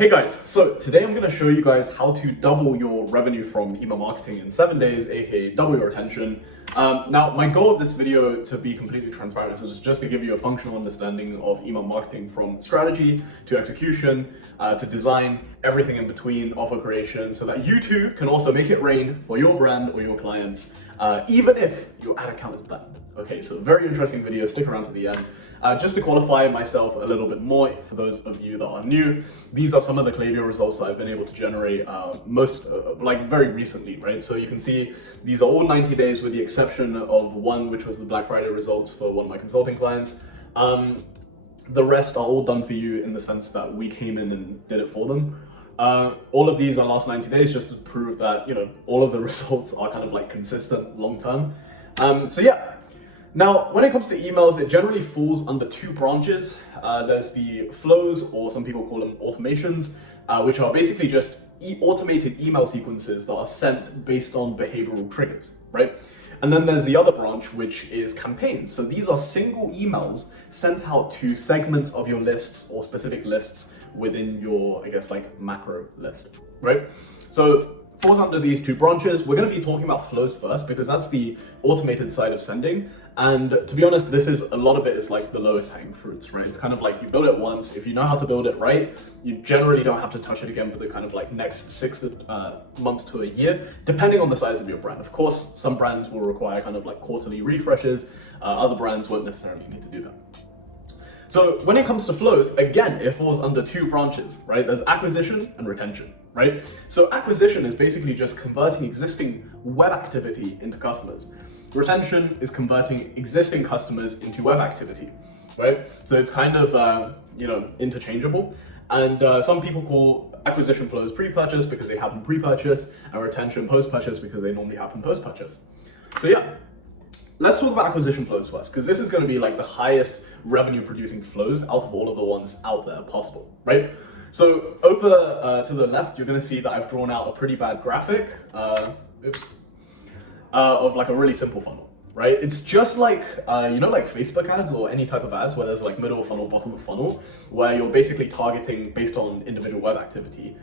Hey guys, so today I'm going to show you guys how to double your revenue from email marketing in 7 days, aka double your retention. Now, my goal of this video, to be completely transparent, is just to give you a functional understanding of email marketing from strategy to execution to design, everything in between, offer creation, so that you too can also make it rain for your brand or your clients, even if your ad account is banned. Okay, so very interesting video, stick around to the end. Just to qualify myself a little bit more, for those of you that are new, these are some of the Klaviyo results that I've been able to generate very recently, right? So you can see these are all 90 days with the exception of one, which was the Black Friday results for one of my consulting clients. The rest are all done for you in the sense that we came in and did it for them. All of these are last 90 days just to prove that, all of the results are kind of like consistent long term. So yeah. Now, when it comes to emails, it generally falls under two branches. There's the flows, or some people call them automations, which are basically just automated email sequences that are sent based on behavioral triggers, right? And then there's the other branch, which is campaigns. So these are single emails sent out to segments of your lists or specific lists within your, macro list, right? So falls under these two branches. We're going to be talking about flows first because that's the automated side of sending. And to be honest, a lot of it is like the lowest hanging fruits, right? It's kind of like you build it once. If you know how to build it right, you generally don't have to touch it again for the kind of like next 6 months to a year, depending on the size of your brand. Of course, some brands will require kind of like quarterly refreshes. Other brands won't necessarily need to do that. So when it comes to flows, again, it falls under two branches, right? There's acquisition and retention, right? So acquisition is basically just converting existing web activity into customers. Retention is converting existing customers into web activity, right? So it's kind of, interchangeable. And some people call acquisition flows pre-purchase because they happen pre-purchase, and retention post-purchase because they normally happen post-purchase. So yeah, let's talk about acquisition flows first, because this is going to be like the highest revenue producing flows out of all of the ones out there possible, right? So over to the left, you're going to see that I've drawn out a pretty bad graphic. Of like a really simple funnel, right? It's just like, like Facebook ads or any type of ads where there's like middle of funnel, bottom of funnel, where you're basically targeting based on individual web activity.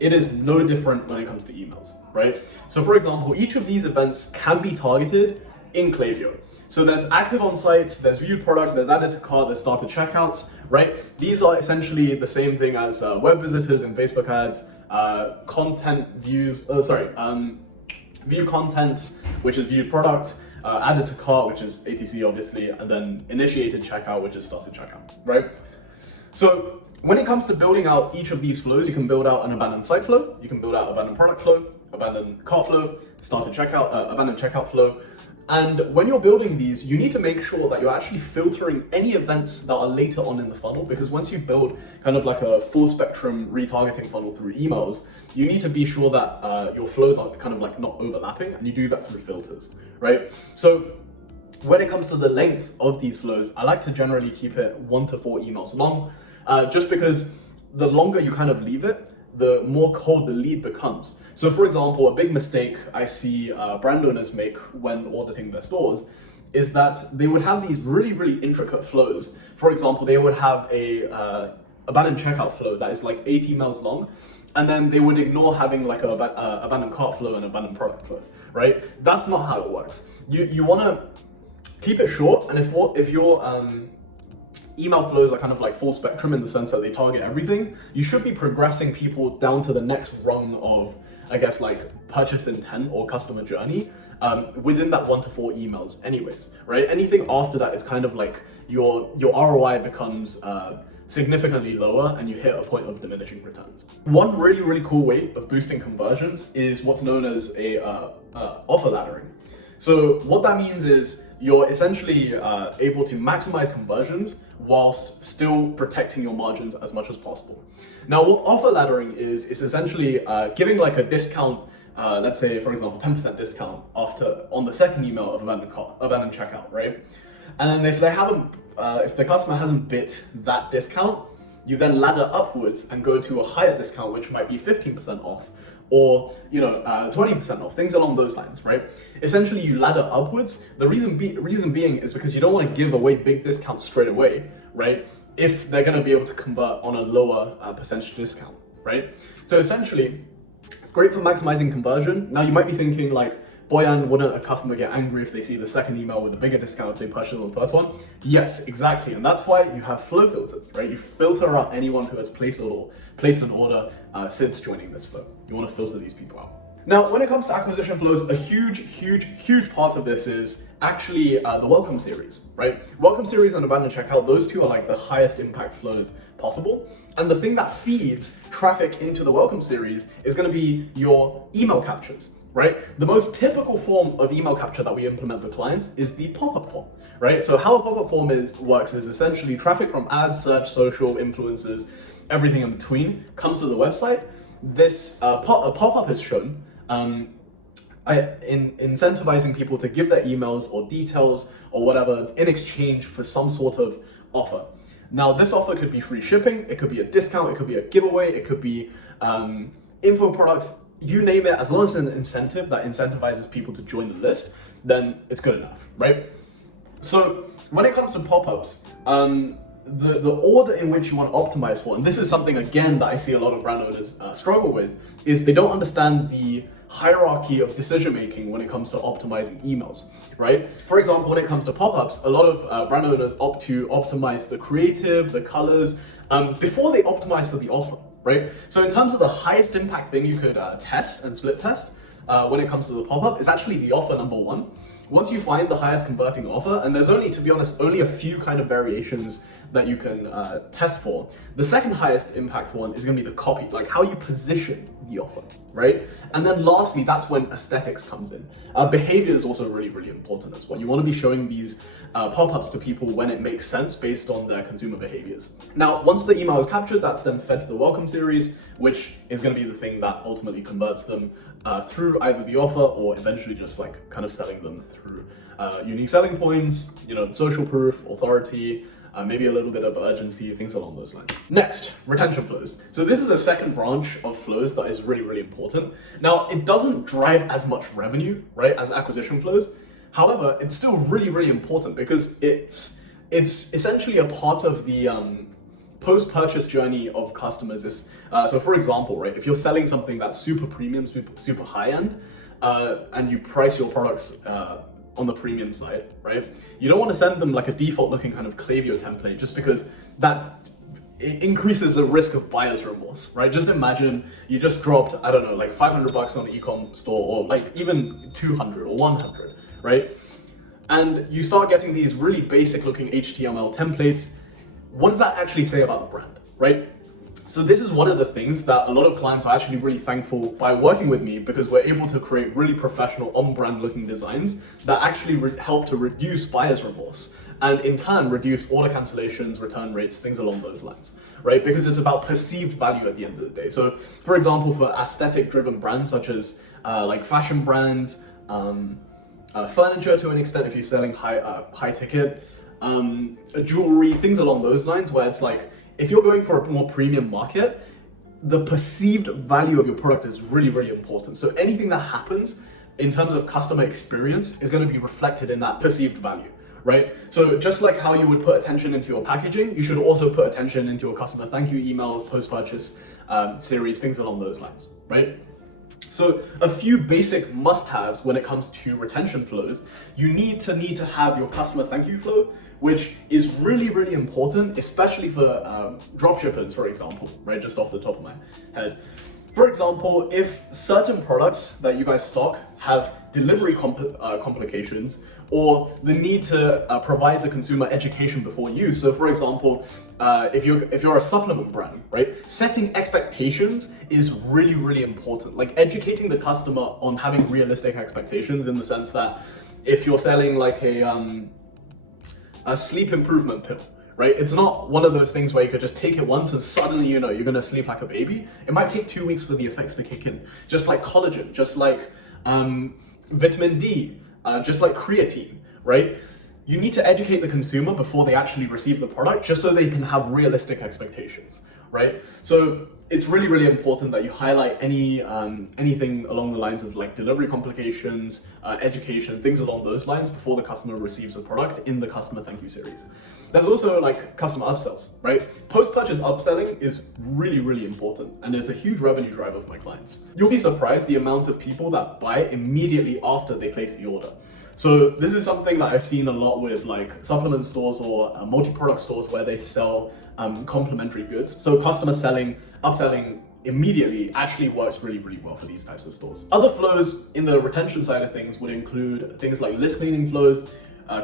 It is no different when it comes to emails, right? So for example, each of these events can be targeted in Klaviyo. So there's active on sites, there's viewed product, there's added to cart, there's started checkouts, right? These are essentially the same thing as web visitors in Facebook ads, view contents, which is viewed product, added to cart, which is ATC obviously, and then initiated checkout, which is started checkout, right? So when it comes to building out each of these flows, you can build out an abandoned site flow, you can build out abandoned product flow, abandoned cart flow, started checkout, abandoned checkout flow. And when you're building these, you need to make sure that you're actually filtering any events that are later on in the funnel, because once you build kind of like a full spectrum retargeting funnel through emails, you need to be sure that your flows are kind of like not overlapping, and you do that through filters, right? So when it comes to the length of these flows, I like to generally keep it 1 to 4 emails long, just because the longer you kind of leave it, the more cold the lead becomes. So for example, a big mistake I see brand owners make when auditing their stores is that they would have these really, really intricate flows. For example, they would have a abandoned checkout flow that is like 8 emails long, and then they would ignore having like a abandoned cart flow and abandoned product flow, right? That's not how it works. You want to keep it short, and if your email flows are kind of like full spectrum in the sense that they target everything, you should be progressing people down to the next rung of, like purchase intent or customer journey within that 1 to 4 emails anyways, right? Anything after that is kind of like your ROI becomes significantly lower and you hit a point of diminishing returns. One really, really cool way of boosting conversions is what's known as a offer laddering. So what that means is you're essentially able to maximize conversions whilst still protecting your margins as much as possible. Now, what offer laddering is essentially giving like a discount, let's say, for example, 10% discount on the second email of abandoned checkout, right? And then if the customer hasn't bit that discount, you then ladder upwards and go to a higher discount, which might be 15% off, or 20% off, things along those lines, right? Essentially, you ladder upwards. The reason being is because you don't want to give away big discounts straight away, right? If they're going to be able to convert on a lower percentage discount. right? So essentially, it's great for maximizing conversion. Now you might be thinking like, Boyan, wouldn't a customer get angry if they see the second email with a bigger discount if they purchase on the first one? Yes, exactly. And that's why you have flow filters, right? You filter out anyone who has placed an order since joining this flow. You want to filter these people out. Now, when it comes to acquisition flows, a huge part of this is actually the welcome series, right? Welcome series and abandoned checkout, those two are like the highest impact flows possible. And the thing that feeds traffic into the welcome series is going to be your email captures, right? The most typical form of email capture that we implement for clients is the pop-up form, right? So how a pop-up form works is essentially traffic from ads, search, social, influencers, everything in between comes to the website. This a pop-up is shown, incentivizing people to give their emails or details or whatever in exchange for some sort of offer. Now, this offer could be free shipping, it could be a discount, it could be a giveaway, it could be info products, you name it. As long as it's an incentive that incentivizes people to join the list, then it's good enough, right? So when it comes to pop-ups, the order in which you want to optimize for, and this is something again that I see a lot of brand owners struggle with, is they don't understand the hierarchy of decision making when it comes to optimizing emails, right? For example, when it comes to pop-ups, a lot of brand owners opt to optimize the creative, the colors, before they optimize for the offer, right? So in terms of the highest impact thing you could test and split test when it comes to the pop-up is actually the offer number one. Once you find the highest converting offer, and there's only, to be honest, only a few kind of variations that you can test for. The second highest impact one is going to be the copy, like how you position the offer, right? And then lastly, that's when aesthetics comes in. Behavior is also really important as well. You want to be showing these pop-ups to people when it makes sense based on their consumer behaviors. Now, once the email is captured, that's then fed to the welcome series, which is going to be the thing that ultimately converts them through either the offer or eventually just like kind of selling them through unique selling points, you know, social proof, authority, maybe a little bit of urgency, things along those lines. Next, retention flows. So this is a second branch of flows that is really important. Now, it doesn't drive as much revenue, right, as acquisition flows. However, it's still really important because it's essentially a part of the post-purchase journey of customers. So for example, right, if you're selling something that's super premium, super high-end, and you price your products on the premium side, right? You don't want to send them like a default looking kind of Klaviyo template just because that increases the risk of buyer's remorse, right? Just imagine you just dropped, I don't know, like $500 on the e-com store or like even 200 or 100, right? And you start getting these really basic looking HTML templates. What does that actually say about the brand, right? So this is one of the things that a lot of clients are actually really thankful by working with me because we're able to create really professional on-brand looking designs that actually help to reduce buyer's remorse and in turn reduce order cancellations, return rates, things along those lines, right? Because it's about perceived value at the end of the day. So for example, for aesthetic driven brands such as like fashion brands, furniture to an extent if you're selling high ticket, jewelry, things along those lines where it's like, if you're going for a more premium market, the perceived value of your product is really important. So anything that happens in terms of customer experience is going to be reflected in that perceived value, right? So just like how you would put attention into your packaging, you should also put attention into your customer thank you emails, post-purchase series, things along those lines, right? So a few basic must-haves when it comes to retention flows. You need to have your customer thank you flow, which is really important, especially for dropshippers, for example, right? Just off the top of my head. For example, if certain products that you guys stock have delivery complications or the need to provide the consumer education before use. So for example, if you're a supplement brand, right? Setting expectations is really important. Like educating the customer on having realistic expectations in the sense that if you're selling like a sleep improvement pill, right? It's not one of those things where you could just take it once and suddenly, you know, you're gonna sleep like a baby. It might take 2 weeks for the effects to kick in. Just like collagen, just like vitamin D, just like creatine, right? You need to educate the consumer before they actually receive the product just so they can have realistic expectations, right? So it's really, really important that you highlight anything along the lines of like delivery complications, education, things along those lines before the customer receives the product in the customer thank you series. There's also like customer upsells, right? Post-purchase upselling is really, really important, and it's a huge revenue driver for my clients. You'll be surprised the amount of people that buy immediately after they place the order. So this is something that I've seen a lot with like supplement stores or multi-product stores where they sell complementary goods. So customer upselling immediately actually works really, really well for these types of stores. Other flows in the retention side of things would include things like list cleaning flows,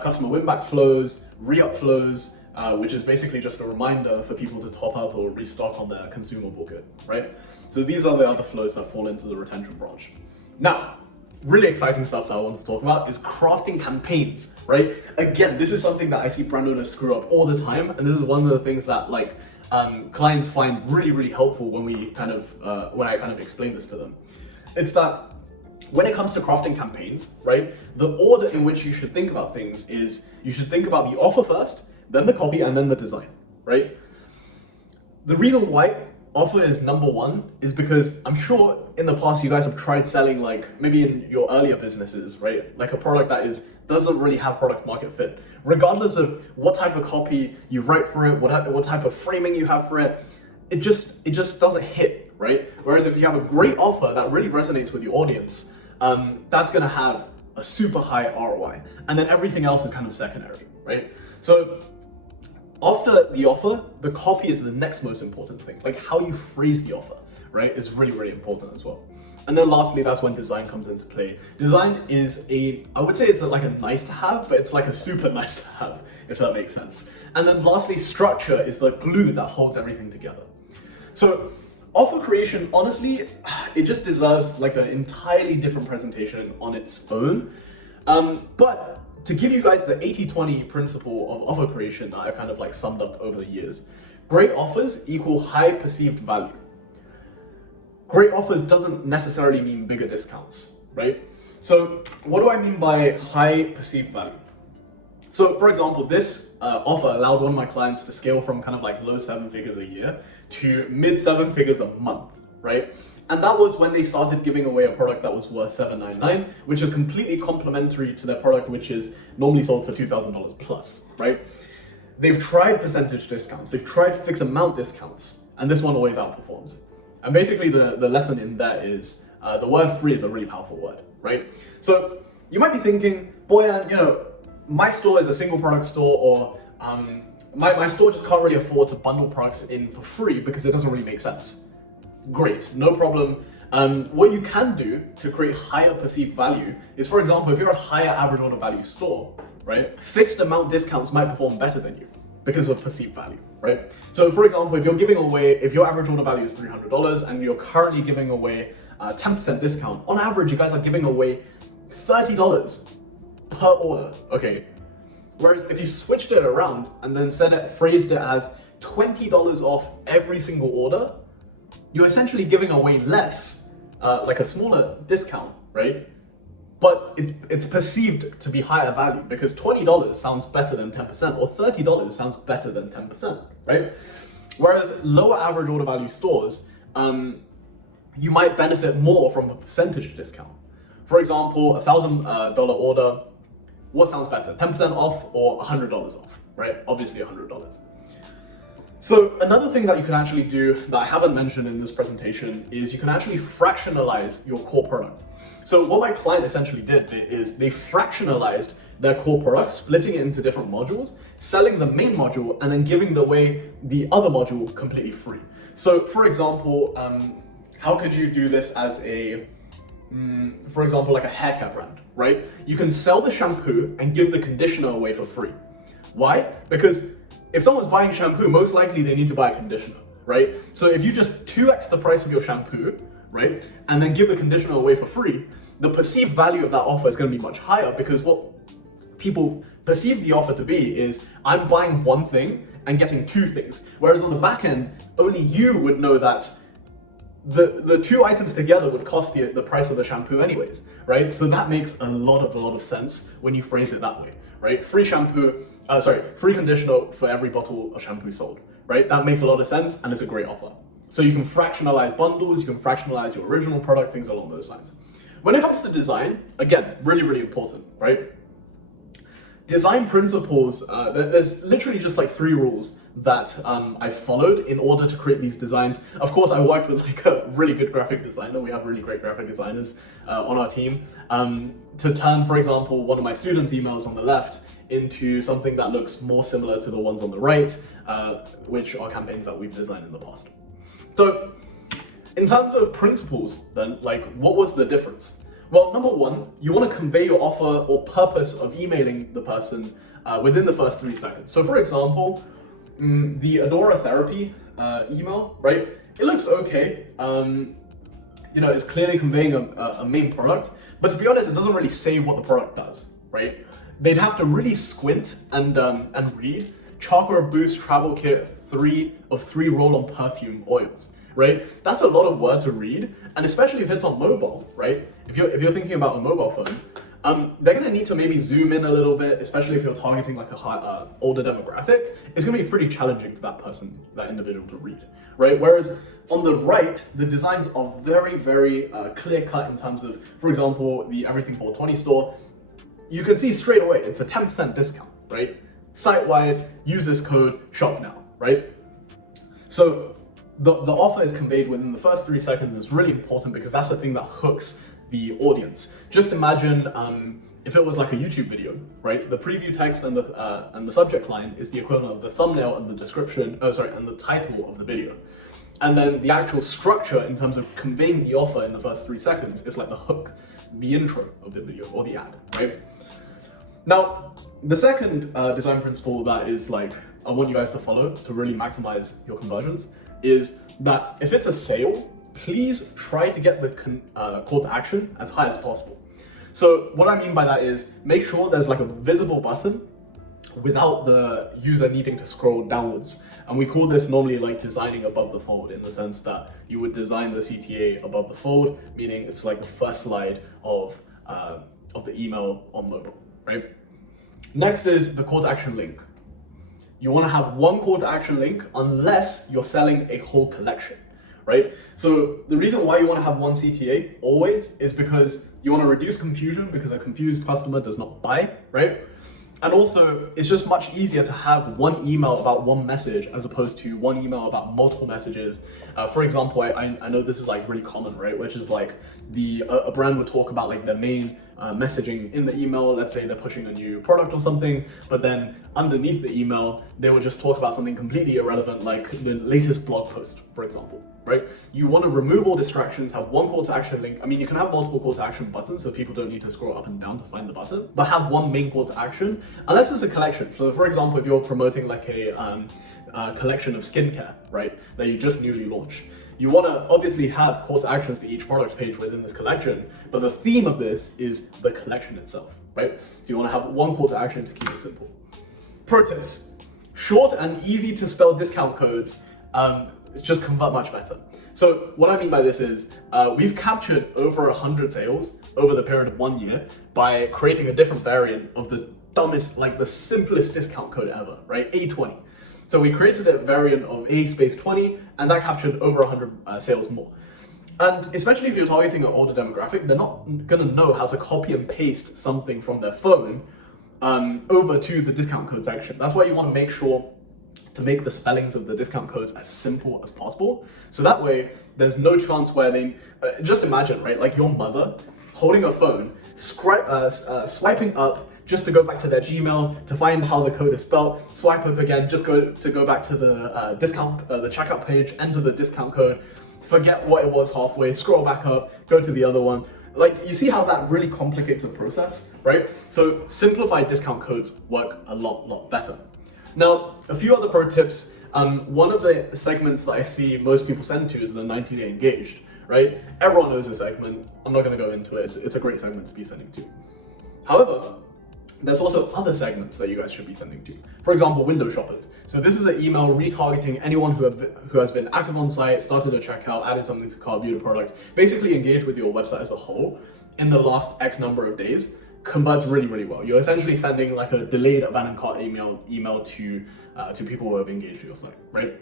customer win-back flows, re-up flows, which is basically just a reminder for people to top up or restock on their consumable good, right? So these are the other flows that fall into the retention branch. Now, really exciting stuff that I want to talk about is crafting campaigns, right? Again, this is something that I see brand owners screw up all the time, and this is one of the things that like clients find really, really helpful when I kind of explain this to them. It's that when it comes to crafting campaigns, right, the order in which you should think about things is you should think about the offer first, then the copy, and then the design, right? The reason why offer is number one is because I'm sure in the past you guys have tried selling, like maybe in your earlier businesses, right? Like a product that doesn't really have product market fit. Regardless of what type of copy you write for it, what type of framing you have for it, it just doesn't hit, right? Whereas if you have a great offer that really resonates with your audience, that's gonna have a super high ROI. And then everything else is kind of secondary, right? So after the offer, the copy is the next most important thing. Like how you phrase the offer, right, is really, really important as well. And then lastly, that's when design comes into play. Design is I would say it's like a nice to have, but it's like a super nice to have, if that makes sense. And then lastly, structure is the glue that holds everything together. So offer creation, honestly, it just deserves like an entirely different presentation on its own. But to give you guys the 80-20 principle of offer creation that I've kind of like summed up over the years, great offers equal high perceived value. Great offers doesn't necessarily mean bigger discounts, right? So what do I mean by high perceived value? So for example, this offer allowed one of my clients to scale from kind of like low 7 figures a year to mid 7 figures a month, right? And that was when they started giving away a product that was worth $799, which is completely complementary to their product, which is normally sold for $2,000 plus, right? They've tried percentage discounts, they've tried fixed amount discounts, and this one always outperforms. And basically the lesson in that is the word free is a really powerful word, right? So you might be thinking, Boyan, my store is a single product store, or my store just can't really afford to bundle products in for free because it doesn't really make sense. Great, no problem. What you can do to create higher perceived value is, for example, if you're a higher average order value store, right, fixed amount discounts might perform better than you because of perceived value, right? So for example, if your average order value is $300 and you're currently giving away a 10% discount, on average, you guys are giving away $30 per order, okay? Whereas if you switched it around and then phrased it as $20 off every single order, you're essentially giving away less, like a smaller discount, right? But it's perceived to be higher value because $20 sounds better than 10%, or $30 sounds better than 10%, right? Whereas lower average order value stores, you might benefit more from a percentage discount. For example, $1,000 order, what sounds better, 10% off or $100 off, right? Obviously $100. So another thing that you can actually do that I haven't mentioned in this presentation is you can actually fractionalize your core product. So what my client essentially did is they fractionalized their core product, splitting it into different modules, selling the main module, and then giving away the other module completely free. So for example, how could you do this as for example, like a hair care brand, right? You can sell the shampoo and give the conditioner away for free. Why? Because if someone's buying shampoo, most likely they need to buy a conditioner, right? So if you just 2x the price of your shampoo, right, and then give the conditioner away for free, the perceived value of that offer is going to be much higher, because what people perceive the offer to be is, I'm buying one thing and getting two things. Whereas on the back end, only you would know that the two items together would cost the price of the shampoo anyways, right? So that makes a lot of sense when you phrase it that way, right? Free conditioner for every bottle of shampoo sold, right? That makes a lot of sense and it's a great offer. So you can fractionalize bundles, you can fractionalize your original product, things along those lines. When it comes to design, again, really, really important, right? Design principles, there's literally just like 3 rules that I followed in order to create these designs. Of course, I worked with like a really good graphic designer. We have really great graphic designers on our team to turn, for example, one of my students' emails on the left into something that looks more similar to the ones on the right, which are campaigns that we've designed in the past. So in terms of principles then, like what was the difference? Well, number 1, you want to convey your offer or purpose of emailing the person within the first 3 seconds. So for example, the Adora Therapy email, right? It looks okay. You know, it's clearly conveying a main product, but to be honest, it doesn't really say what the product does, right? They'd have to really squint and read Chakra Boost Travel Kit 3 of 3 roll-on perfume oils, right? That's a lot of word to read, and especially if it's on mobile, right? If you're thinking about a mobile phone, they're gonna need to maybe zoom in a little bit, especially if you're targeting like a older demographic. It's gonna be pretty challenging for that person, that individual to read, right? Whereas on the right, the designs are very, very clear cut in terms of, for example, the Everything 420 store. You can see straight away, it's a 10% discount, right? Site-wide, use this code, shop now, right? So the offer is conveyed within the first 3 seconds. It's really important because that's the thing that hooks the audience. Just imagine if it was like a YouTube video, right? The preview text and the subject line is the equivalent of the thumbnail and the description, and the title of the video. And then the actual structure in terms of conveying the offer in the first 3 seconds is like the hook, the intro of the video or the ad, right? Now, the second design principle that is like, I want you guys to follow to really maximize your conversions is that if it's a sale, please try to get the call to action as high as possible. So what I mean by that is make sure there's like a visible button without the user needing to scroll downwards. And we call this normally like designing above the fold, in the sense that you would design the CTA above the fold, meaning it's like the first slide of the email on mobile, right? Next is the call to action link. You want to have one call to action link unless you're selling a whole collection, right? So the reason why you want to have one CTA always is because you want to reduce confusion, because a confused customer does not buy, right? And also, it's just much easier to have one email about one message as opposed to one email about multiple messages. For example, I know this is like really common, right? Which is like a brand would talk about like their main messaging in the email. Let's say they're pushing a new product or something, but then underneath the email, they would just talk about something completely irrelevant, like the latest blog post, for example, right? You want to remove all distractions, have one call to action link. I mean, you can have multiple call to action buttons so people don't need to scroll up and down to find the button, but have one main call to action, unless it's a collection. So for example, if you're promoting like a collection of skincare, right, that you just newly launched, you want to obviously have call to actions to each product page within this collection, but the theme of this is the collection itself, right? So you want to have one call to action to keep it simple. Pro tips: short and easy to spell discount codes just convert much better. So what I mean by this is we've captured over 100 sales over the period of 1 year by creating a different variant of the dumbest, like the simplest discount code ever, right? A20. So we created a variant of A space 20, and that captured over 100 sales more. And especially if you're targeting an older demographic, they're not gonna know how to copy and paste something from their phone over to the discount code section. That's why you wanna make sure to make the spellings of the discount codes as simple as possible. So that way, there's no chance where they, just imagine, right? Like your mother holding a phone, swiping up just to go back to their Gmail to find how the code is spelled, swipe up again, just to go back to the the checkout page, enter the discount code, forget what it was halfway, scroll back up, go to the other one. Like, you see how that really complicates the process, right? So simplified discount codes work a lot better. Now, a few other pro tips. One of the segments that I see most people send to is the 90-day engaged, right? Everyone knows this segment. I'm not gonna go into it. It's a great segment to be sending to. However, there's also other segments that you guys should be sending to. For example, window shoppers. So this is an email retargeting anyone who has been active on site, started a checkout, added something to cart, viewed a product, basically engaged with your website as a whole in the last X number of days. Converts really well. You're essentially sending like a delayed abandoned cart email to to people who have engaged your site, right?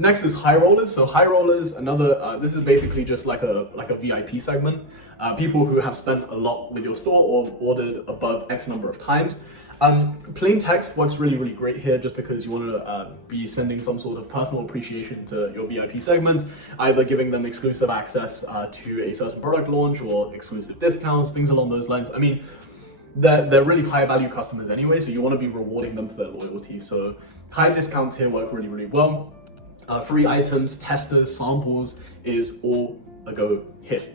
Next is high rollers. So high rollers, another, this is basically just like a VIP segment. People who have spent a lot with your store or ordered above X number of times. Plain text works really, really great here just because you want to be sending some sort of personal appreciation to your VIP segments, either giving them exclusive access to a certain product launch or exclusive discounts, things along those lines. I mean, they're really high value customers anyway, so you want to be rewarding them for their loyalty. So high discounts here work really, really well. Free items, testers, samples is all a go hit.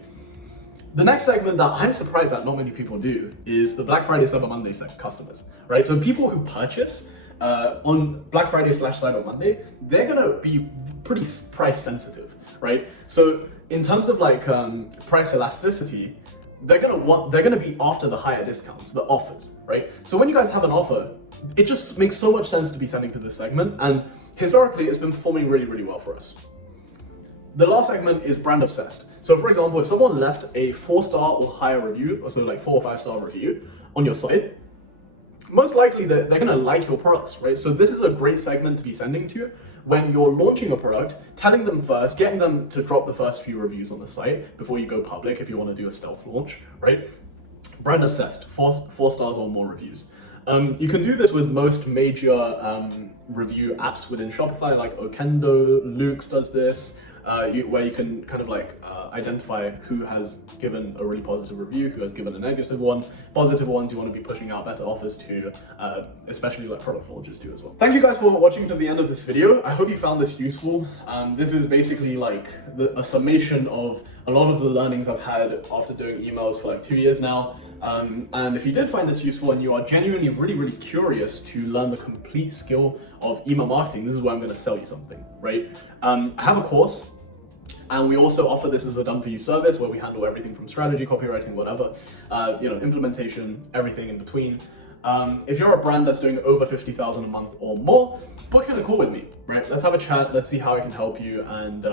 The next segment that I'm surprised that not many people do is the Black Friday Cyber Monday customers, right? So people who purchase on Black Friday / Cyber Monday, they're gonna be pretty price sensitive, right? So in terms of like price elasticity, they're gonna be after the higher discounts, the offers, right? So when you guys have an offer, it just makes so much sense to be sending to this segment, and historically it's been performing really, really well for us. The last segment is brand obsessed. So for example, if someone left a 4-star or higher review, or so like 4 or 5-star review on your site, most likely they're gonna like your products, right? So this is a great segment to be sending to when you're launching a product, telling them first, getting them to drop the first few reviews on the site before you go public if you wanna do a stealth launch, right? Brand obsessed, 4 stars or more reviews. You can do this with most major review apps within Shopify, like Okendo, Luke's does this, where you can kind of like identify who has given a really positive review, who has given a negative one. Positive ones you want to be pushing out better offers to, especially like product launches too as well. Thank you guys for watching to the end of this video. I hope you found this useful. This is basically like a summation of a lot of the learnings I've had after doing emails for like 2 years now. And if you did find this useful and you are genuinely really, really curious to learn the complete skill of email marketing, this is where I'm going to sell you something, right? I have a course, and we also offer this as a done-for-you service where we handle everything from strategy, copywriting, whatever, implementation, everything in between. If you're a brand that's doing over 50,000 a month or more, book in a call with me, right? Let's have a chat. Let's see how I can help you. And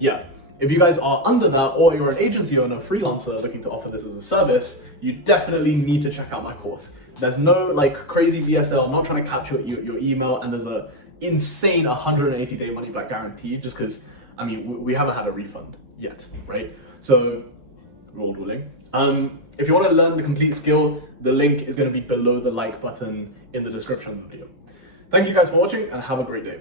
yeah. If you guys are under that, or you're an agency owner, freelancer looking to offer this as a service, you definitely need to check out my course. There's no like crazy VSL, I'm not trying to capture your email, and there's a insane 180-day money back guarantee just because, I mean, we haven't had a refund yet, right? So, Lord willing. If you want to learn the complete skill, the link is going to be below the like button in the description of the video. Thank you guys for watching and have a great day.